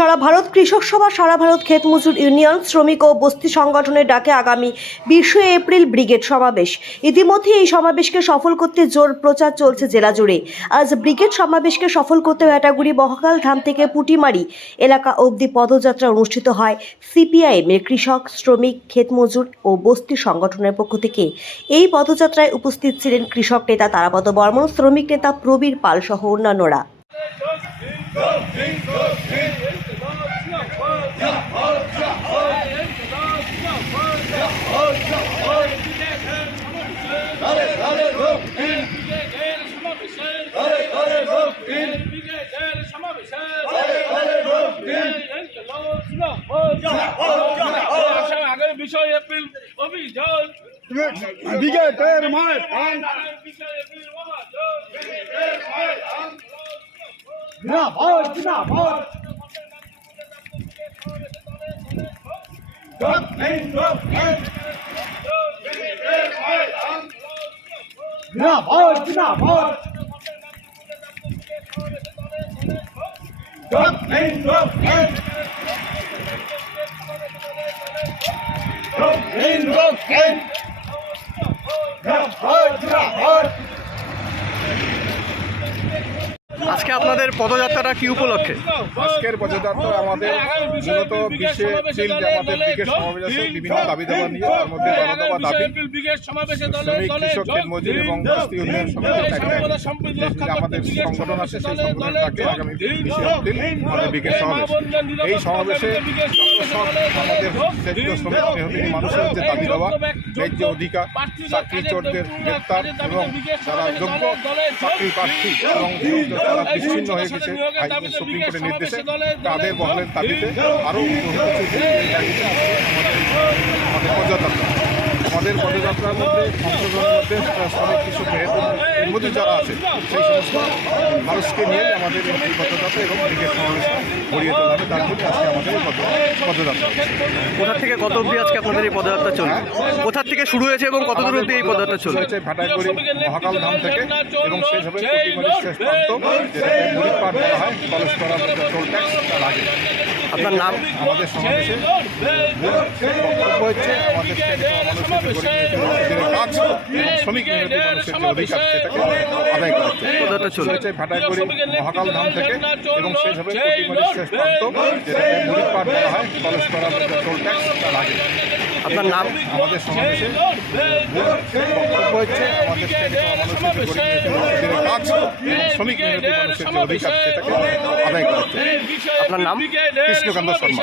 সারা ভারত কৃষক সভা, সারা ভারত ক্ষেত মজুর ইউনিয়ন, শ্রমিক ও বস্তি সংগঠনের ডাকে আগামী বিশে এপ্রিল ব্রিগেড সমাবেশ। ইতিমধ্যে এই সমাবেশকে সফল করতে জোর প্রচার চলছে জেলা জুড়ে। আজ ব্রিগেড সমাবেশকে সফল করতে ভ্যাটাগুড়ি বহকাল ধাম থেকে পুটিমারি এলাকা অবধি পদযাত্রা অনুষ্ঠিত হয় সিপিআইএম এর কৃষক, শ্রমিক, ক্ষেত মজুর ও বস্তি সংগঠনের পক্ষ থেকে। এই পদযাত্রায় উপস্থিত ছিলেন কৃষক নেতা তারাপদ বর্মন, শ্রমিক নেতা প্রবীর পাল সহ অন্যান্যরা। அதிக Perumal Drop in, drop in. Jai আজকে আপনাদের পদযাত্রাটা কি উপলক্ষে? আজকের পদযাত্রা আমাদের মূলত বিশ্বে যে আমাদের ব্রিগেড সমাবেশ বিভিন্ন দাবি দাবা নিয়ে, তার মধ্যে বড় দাবা দাবি, শ্রমিক কৃষক যোগ মজুর এবং বস্তি উন্নয়ন সমিতির আমাদের সংগঠন আছে, সেই সংগঠনের ডাকে আগামী বিশে এপ্রিল আমাদের ব্রিগেড সমাবেশ। এই সমাবেশে আমাদের ক্ষেত্র শ্রমিক মেহনতি মানুষের যে দাবি দেওয়া ন্যায্য অধিকার, চাকরি চোরদের গ্রেপ্তার এবং যারা যোগ্য চাকরি প্রার্থী এবং বিচ্ছিন্ন হয়ে গেছে সুপ্রিম কোর্টের নির্দেশে তাদের বহলের দাবিতে আরও আমাদের পদযাত্রা আমাদের পদযাত্রার মধ্যে সংশোধনের মধ্যে শ্রমিক কৃষক মেহের মধ্যে যারা আছে সেই সমস্ত মানুষকে নিয়ে আমাদের এই পদযাত্রা এবং ব্রিগেড সমাবেশ গড়িয়ে তোলা হবে। তার জন্য আজকে আমাদের এই পদযাত্রা কোথা থেকে কত অবধি আজকে আপনাদের এই পদযাত্রা চলবে? কোথা থেকে শুরু হয়েছে এবং কত দূর অবধি এই পদযাত্রা চলবে? হয়েছে ভাটাইগুড়ি মহাকাল ধাম থেকে এবং শেষ হবে শেষ প্রান্ত যেটাকে মুড়ি পাট বলা হয়। কলেজ মধ্যে টোল ট্যাক্স তার আগে। আপনার নাম? আমাদের সমাবেশে হচ্ছে আমাদের শ্রমিক মেহনতি মানুষের যে অধিকার সেটাকে আদায় করা হচ্ছে হয়েছে ভাটাইগুড়ি মহাকাল ধাম থেকে এবং শেষ হবে শেষ প্রান্ত যেটাকে বলা হয় কলেজ করার টোল ট্যাক্স তার আগে আপনার নাম আমাদের সমাবেশে বক্তব্য হচ্ছে আমাদের কাজ শ্রমিক মেহনতি মানুষের যে অধিকার সেটাকে আদায় করা হচ্ছে আপনার নাম কৃষ্ণকান্ত শর্মা